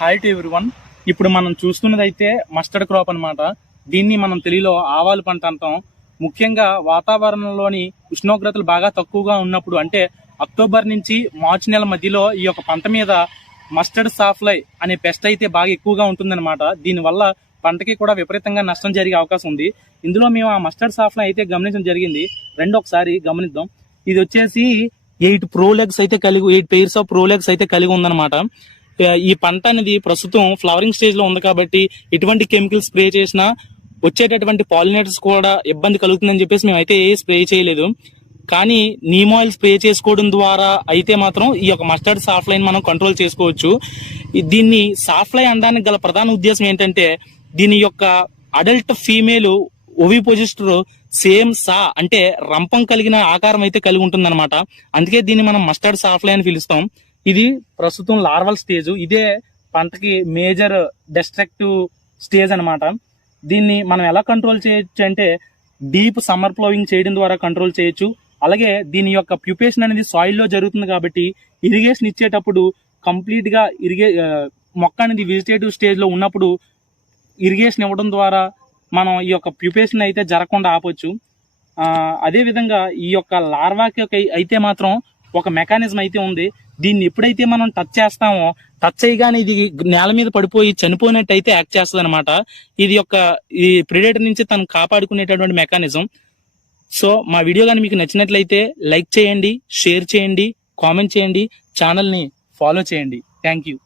Hi to everyone. ఇప్పుడు మనం చూస్తున్నది అయితే మస్టర్డ్ క్రాప్ అన్నమాట. దీన్ని మనం తెలుగులో ఆవాలు పంట అంటాం. ముఖ్యంగా వాతావరణంలోని ఉష్ణోగ్రతలు బాగా తక్కువగా ఉన్నప్పుడు, అంటే అక్టోబర్ నుంచి మార్చి నెల మధ్యలో ఈ యొక్క పంట మీద మస్టర్డ్ సాఫ్లై అనే పెస్ట్ అయితే బాగా ఎక్కువగా ఉంటుందన్నమాట. దీనివల్ల పంటకి కూడా విపరీతంగా నష్టం జరిగే అవకాశం ఉంది. ఇందులో మేము ఆ మస్టర్డ్ సాఫ్లై అయితే గమనించడం జరిగింది. ఒకసారి గమనిద్దాం. ఇది వచ్చేసి 8 ప్రోలెగ్స్ అయితే కలిగి 8 పెయిర్స్ ఆఫ్ ప్రోలెగ్స్ అయితే కలిగి ఉందన్నమాట. ఈ పంట అనేది ప్రస్తుతం ఫ్లవరింగ్ స్టేజ్ లో ఉంది కాబట్టి ఎటువంటి కెమికల్ స్ప్రే చేసినా వచ్చేటటువంటి పాలినేటర్స్ కూడా ఇబ్బంది కలుగుతుందని చెప్పేసి మేము అయితే ఏ స్ప్రే చేయలేదు. కానీ నీమ్ ఆయిల్ స్ప్రే చేసుకోవడం ద్వారా అయితే మాత్రం ఈ యొక్క మస్టర్డ్ సాఫ్లైన్ మనం కంట్రోల్ చేసుకోవచ్చు. దీన్ని సాఫ్లై అనడానికి గల ప్రధాన ఉద్దేశం ఏంటంటే, దీని యొక్క అడల్ట్ ఫీమేల్ ఓవిపోజిస్టర్ సేమ్ అంటే రంపం కలిగిన ఆకారం అయితే కలిగి ఉంటుందన్నమాట. అందుకే దీన్ని మనం మస్టర్డ్ సాఫ్లై అని పిలుస్తాం. ఇది ప్రస్తుతం లార్వల్ స్టేజ్. ఇదే పంటకి మేజర్ డెస్ట్రక్టివ్ స్టేజ్ అన్నమాట. దీన్ని మనం ఎలా కంట్రోల్ చేయొచ్చు అంటే, డీప్ సమ్మర్ ప్లోవింగ్ చేయడం ద్వారా కంట్రోల్ చేయొచ్చు. అలాగే దీని యొక్క ప్యూపేషన్ అనేది సాయిల్ లో జరుగుతుంది కాబట్టి ఇరిగేషన్ ఇచ్చేటప్పుడు కంప్లీట్ గా మొక్క అనేది వెజిటేటివ్ స్టేజ్ లో ఉన్నప్పుడు ఇరిగేషన్ ఇవ్వడం ద్వారా మనం ఈ యొక్క ప్యూపేషన్ అయితే జరగకుండా ఆపొచ్చు. అదే విధంగా ఈ యొక్క లార్వాకి అయితే మాత్రం ఒక మెకానిజం అయితే ఉంది. దీన్ని ఎప్పుడైతే మనం టచ్ చేస్తామో, టచ్ చేయగానే ఇది నేల మీద పడిపోయి చనిపోయినట్టు అయితే యాక్ట్ చేస్తుంది అనమాట. ఇది ఈ ప్రెడేటర్ నుంచి తను కాపాడుకునేటటువంటి మెకానిజం. సో మా వీడియో కానీ మీకు నచ్చినట్లయితే లైక్ చేయండి, షేర్ చేయండి, కామెంట్ చేయండి, ఛానల్ని ఫాలో చేయండి. Thank you.